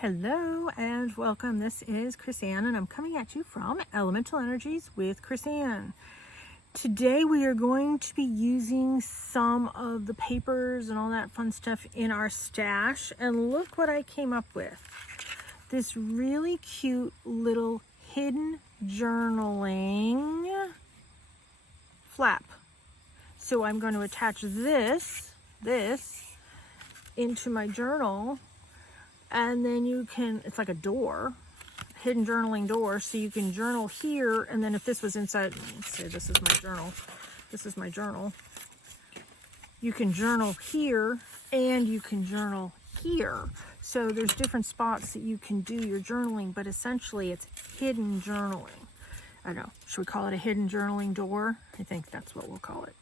Hello and welcome. This is Chris-Ann and I'm coming at you from Elemental Energies with Chris-Ann. Today we are going to be using some of the papers and all that fun stuff in our stash, and look what I came up with. This really cute little hidden journaling flap. So I'm going to attach this into my journal. And then you can, it's like a door, hidden journaling door, so you can journal here, and then if this was inside, let's say this is my journal, you can journal here, and you can journal here. So there's different spots that you can do your journaling, but essentially it's hidden journaling. I don't know, should we call it a hidden journaling door? I think that's what we'll call it.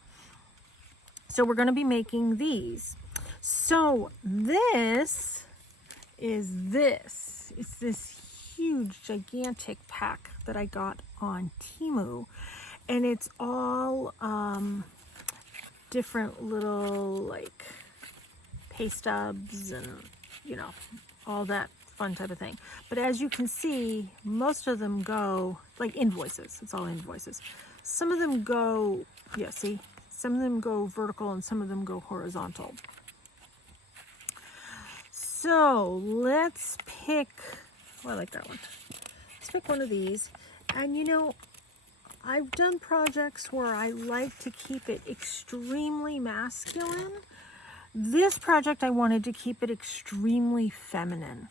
So we're gonna be making these. So this is this. It's this huge, gigantic pack that I got on Temu. And it's all different little like pay stubs and, you know, all that fun type of thing. But as you can see, most of them go like invoices. It's all invoices. Some of them go, yeah, see? Some of them go vertical and some of them go horizontal. So let's pick, oh, I like that one. Let's pick one of these. And you know, I've done projects where I like to keep it extremely masculine. This project, I wanted to keep it extremely feminine.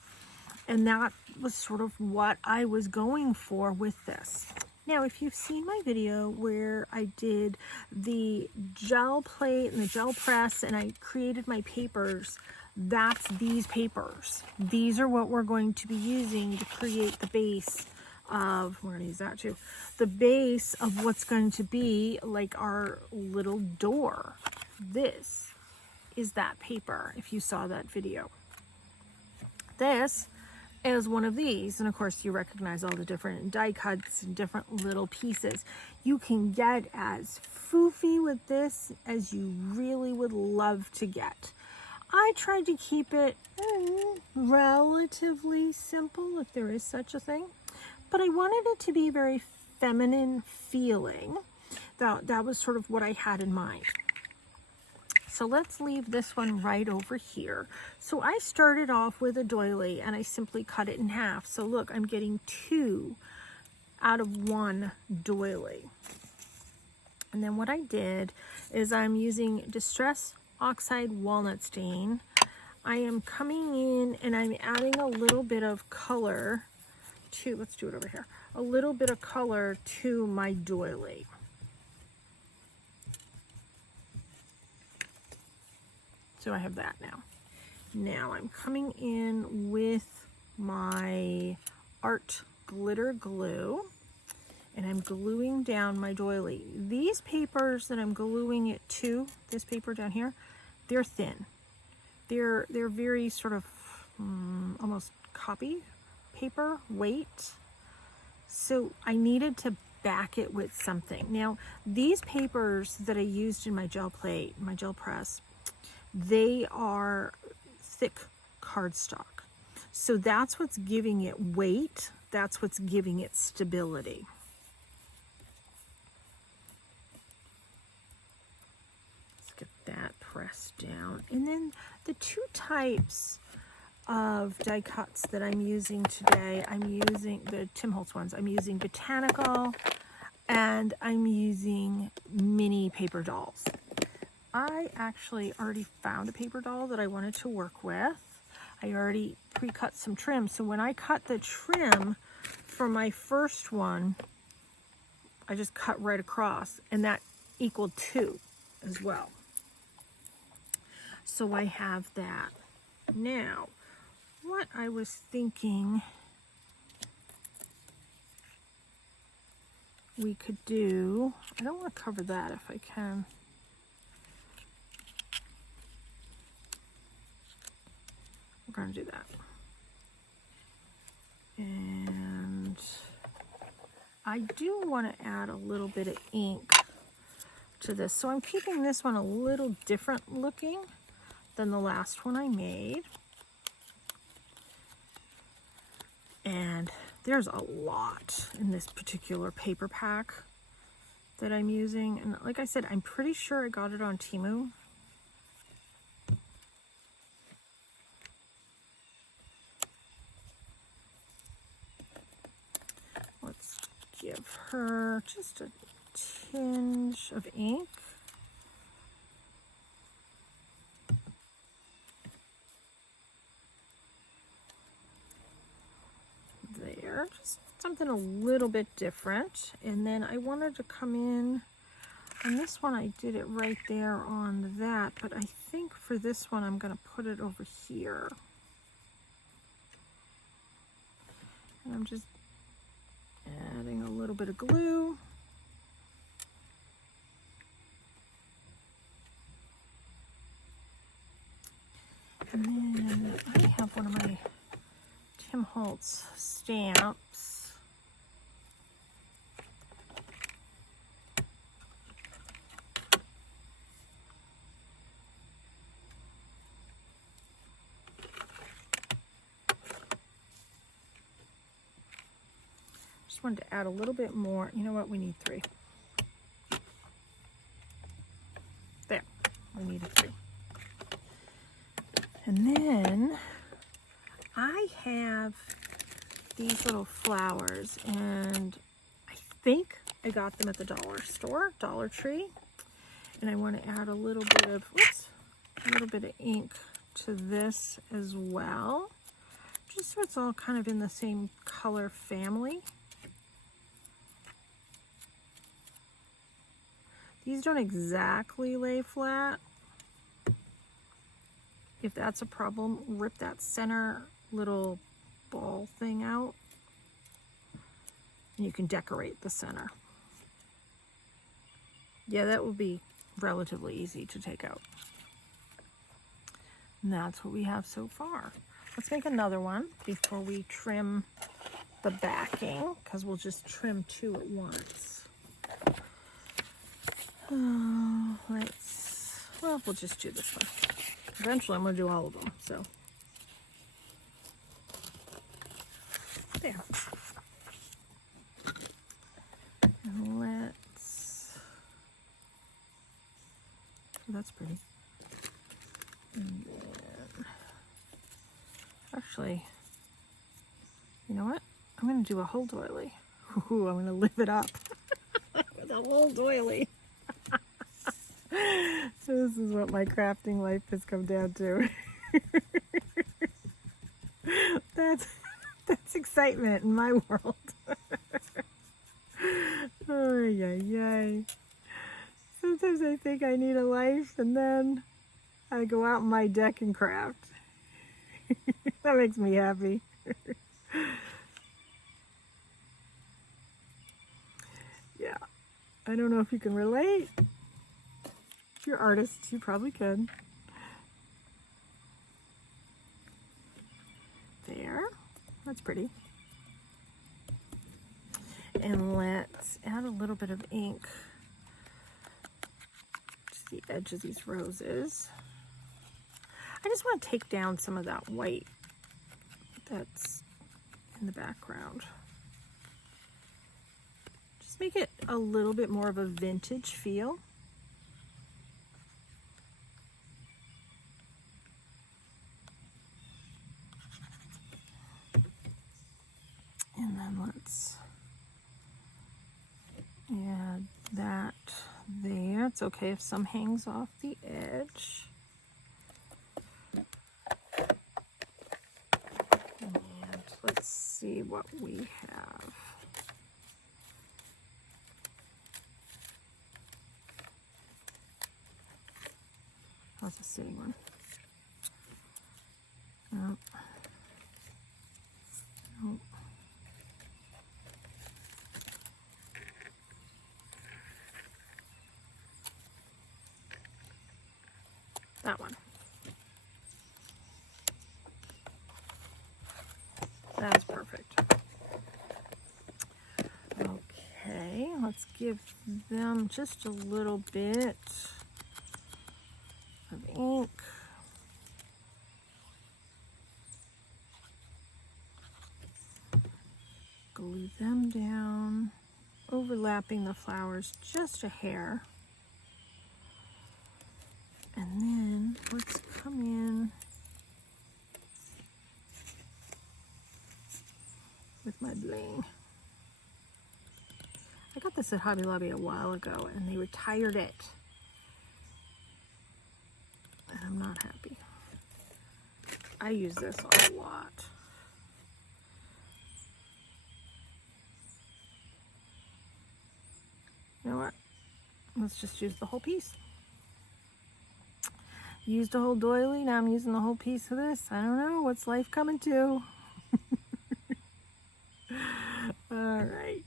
And that was sort of what I was going for with this. Now, if you've seen my video where I did the gel plate and the gel press and I created my papers, that's these papers. These are what we're going to be using to create the base of, we're going to use that too, the base of what's going to be like our little door. This is that paper, if you saw that video. This is one of these, and of course you recognize all the different die cuts and different little pieces. You can get as foofy with this as you really would love to get. I tried to keep it relatively simple, if there is such a thing, but I wanted it to be very feminine feeling. That was sort of what I had in mind. So let's leave this one right over here. So I started off with a doily and I simply cut it in half. So look, I'm getting 2 out of 1 doily. And then what I did is I'm using Distress Oxide Walnut Stain. I am coming in and I'm adding a little bit of color to, let's do it over here, a little bit of color to my doily. So I have that now. Now I'm coming in with my art glitter glue and I'm gluing down my doily. These papers that I'm gluing it to, this paper down here, they're thin. They're very sort of almost copy paper weight. So I needed to back it with something. Now, these papers that I used in my gel plate, my gel press, they are thick cardstock. So that's what's giving it weight. That's what's giving it stability. That pressed down. And then the 2 types of die cuts that I'm using today, I'm using the Tim Holtz ones. I'm using Botanical and I'm using mini paper dolls. I actually already found a paper doll that I wanted to work with. I already pre-cut some trim. So when I cut the trim for my first one, I just cut right across and that equaled 2 as well. So I have that. Now, what I was thinking we could do, I don't want to cover that if I can. We're going to do that. And I do want to add a little bit of ink to this. So I'm keeping this one a little different looking than the last one I made. And there's a lot in this particular paper pack that I'm using. And like I said, I'm pretty sure I got it on Temu. Let's give her just a tinge of ink. There, just something a little bit different. And then I wanted to come in on this one. I did it right there on that, but I think for this one I'm going to put it over here. And I'm just adding a little bit of glue. And then I have one of my Tim Holtz stamps. Just wanted to add a little bit more. You know what? We need 3. There. We needed 3. And then I have these little flowers, and I think I got them at the dollar store, Dollar Tree. And I want to add a little bit of, a little bit of ink to this as well, just so it's all kind of in the same color family. These don't exactly lay flat. If that's a problem, rip that center little ball thing out, and you can decorate the center. Yeah, that would be relatively easy to take out. And that's what we have so far. Let's make another one before we trim the backing, because we'll just trim 2 at once. Well, we'll just do this one. Eventually I'm going to do all of them, so. There. And let's, oh, that's pretty. And then, actually, you know what? I'm going to do a whole doily. Ooh, I'm going to live it up with a whole doily. This is what my crafting life has come down to. That's excitement in my world. Oh, yeah. Sometimes I think I need a life, and then I go out on my deck and craft. That makes me happy. Yeah, I don't know if you can relate. If you're artists, you probably could. There, that's pretty. And let's add a little bit of ink to the edge of these roses. I just want to take down some of that white that's in the background. Just make it a little bit more of a vintage feel. And then let's add that there. It's okay if some hangs off the edge. And let's see what we have. That's a sitting one. Nope. Nope. That one. That's perfect. Okay, let's give them just a little bit of ink. glue them down, overlapping the flowers just a hair. And then let's come in with my bling. I got this at Hobby Lobby a while ago and they retired it. And I'm not happy. I use this a lot. You know what? Let's just use the whole piece. Used a whole doily, now I'm using the whole piece of this. I don't know, what's life coming to? All right.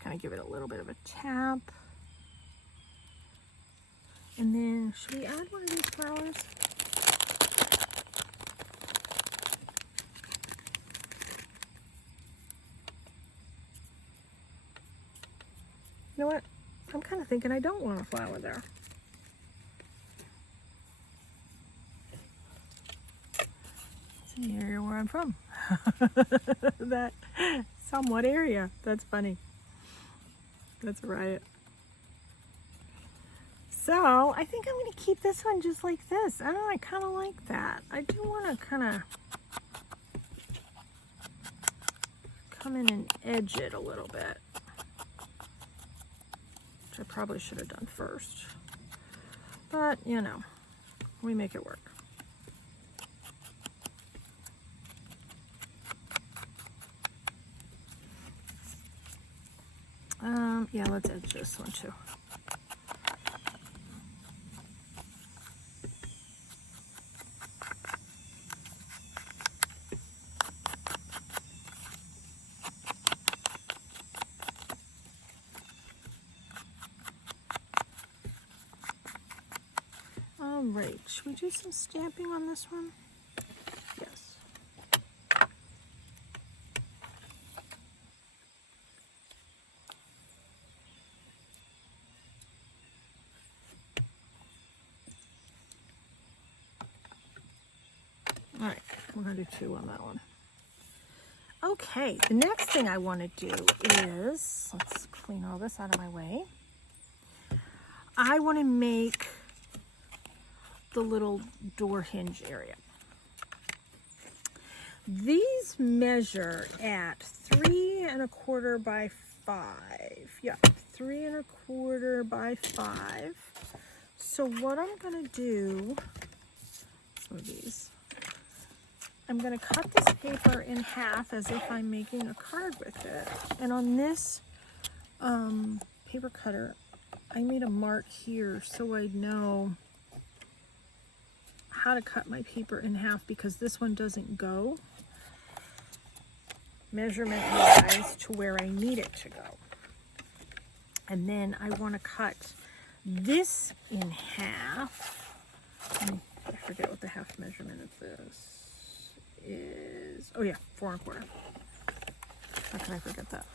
Kind of give it a little bit of a tap. And then, should we add one of these flowers? You know what? I'm kind of thinking I don't want a flower there. It's in the area where I'm from. That somewhat area. That's funny. That's a riot. So I think I'm going to keep this one just like this. I don't know, I kind of like that. I do want to kind of come in and edge it a little bit, which I probably should have done first. But, you know, we make it work. Yeah, let's edge this one too. All right, should we do some stamping on this one? Yes. All right, we're gonna do 2 on that one. Okay, the next thing I want to do is, let's clean all this out of my way. I want to make the little door hinge area. These measure at 3 1/4 by 5. Yeah, 3 1/4 by 5. So what I'm gonna do, some of these, I'm gonna cut this paper in half as if I'm making a card with it. And on this paper cutter, I made a mark here so I'd know how to cut my paper in half, because this one doesn't go measurement wise to where I need it to go. And then I want to cut this in half. I forget what the half measurement of this is. Oh yeah, 4 1/4. How can I forget that?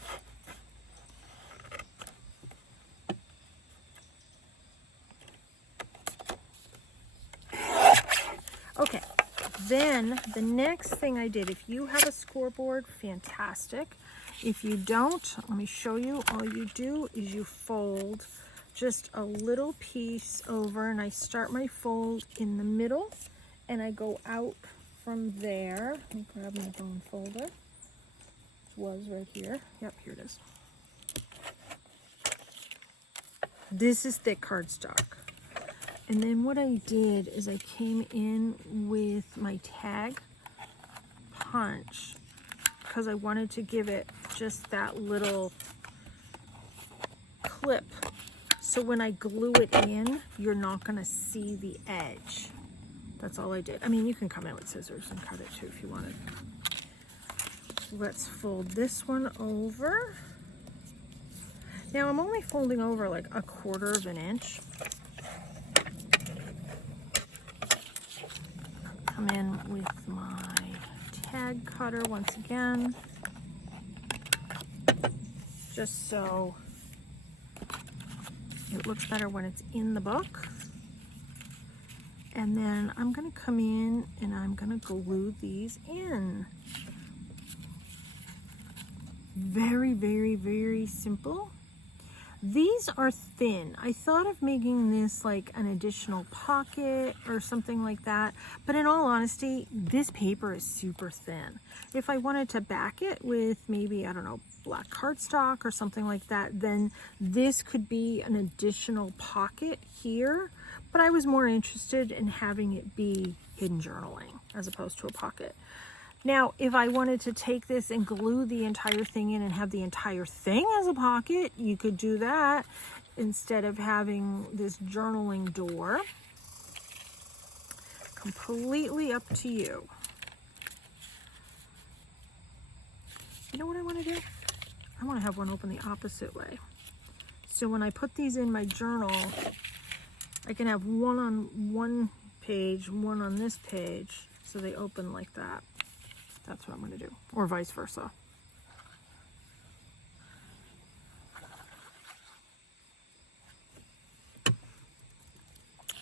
Okay, then the next thing I did, if you have a scoreboard, fantastic. If you don't, let me show you. All you do is you fold just a little piece over, and I start my fold in the middle and I go out from there. Let me grab my bone folder. It was right here. Yep, here it is. This is thick cardstock. And then what I did is I came in with my tag punch because I wanted to give it just that little clip. So when I glue it in, you're not going to see the edge. That's all I did. I mean, you can come in with scissors and cut it too if you wanted. Let's fold this one over. Now I'm only folding over like 1/4 of an inch. Come in with my tag cutter once again. just so it looks better when it's in the book. And then I'm gonna come in and I'm gonna glue these in. Very, very, very simple. These are thin. I thought of making this like an additional pocket or something like that, but in all honesty, this paper is super thin. If I wanted to back it with maybe, I don't know, black cardstock or something like that, then this could be an additional pocket here, but I was more interested in having it be hidden journaling as opposed to a pocket. Now, if I wanted to take this and glue the entire thing in and have the entire thing as a pocket, you could do that instead of having this journaling door. Completely up to you. You know what I want to do? I want to have one open the opposite way. So when I put these in my journal, I can have one on one page, one on this page, so they open like that. That's what I'm going to do, or vice versa.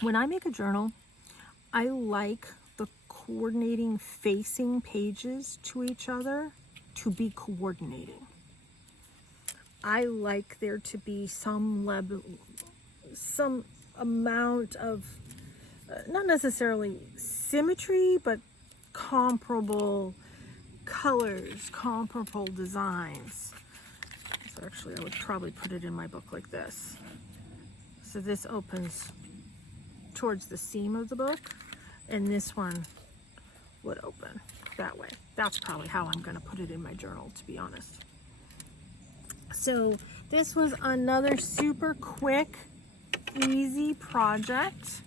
When I make a journal, I like the coordinating facing pages to each other to be coordinating. I like there to be some amount of, not necessarily symmetry, but comparable colors, comparable designs. So actually I would probably put it in my book like this. So this opens towards the seam of the book, and this one would open that way. That's probably how I'm going to put it in my journal, to be honest. So this was another super quick, easy project.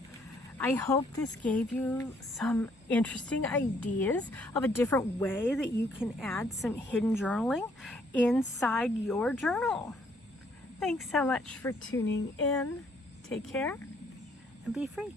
I hope this gave you some interesting ideas of a different way that you can add some hidden journaling inside your journal. Thanks so much for tuning in. Take care and be free.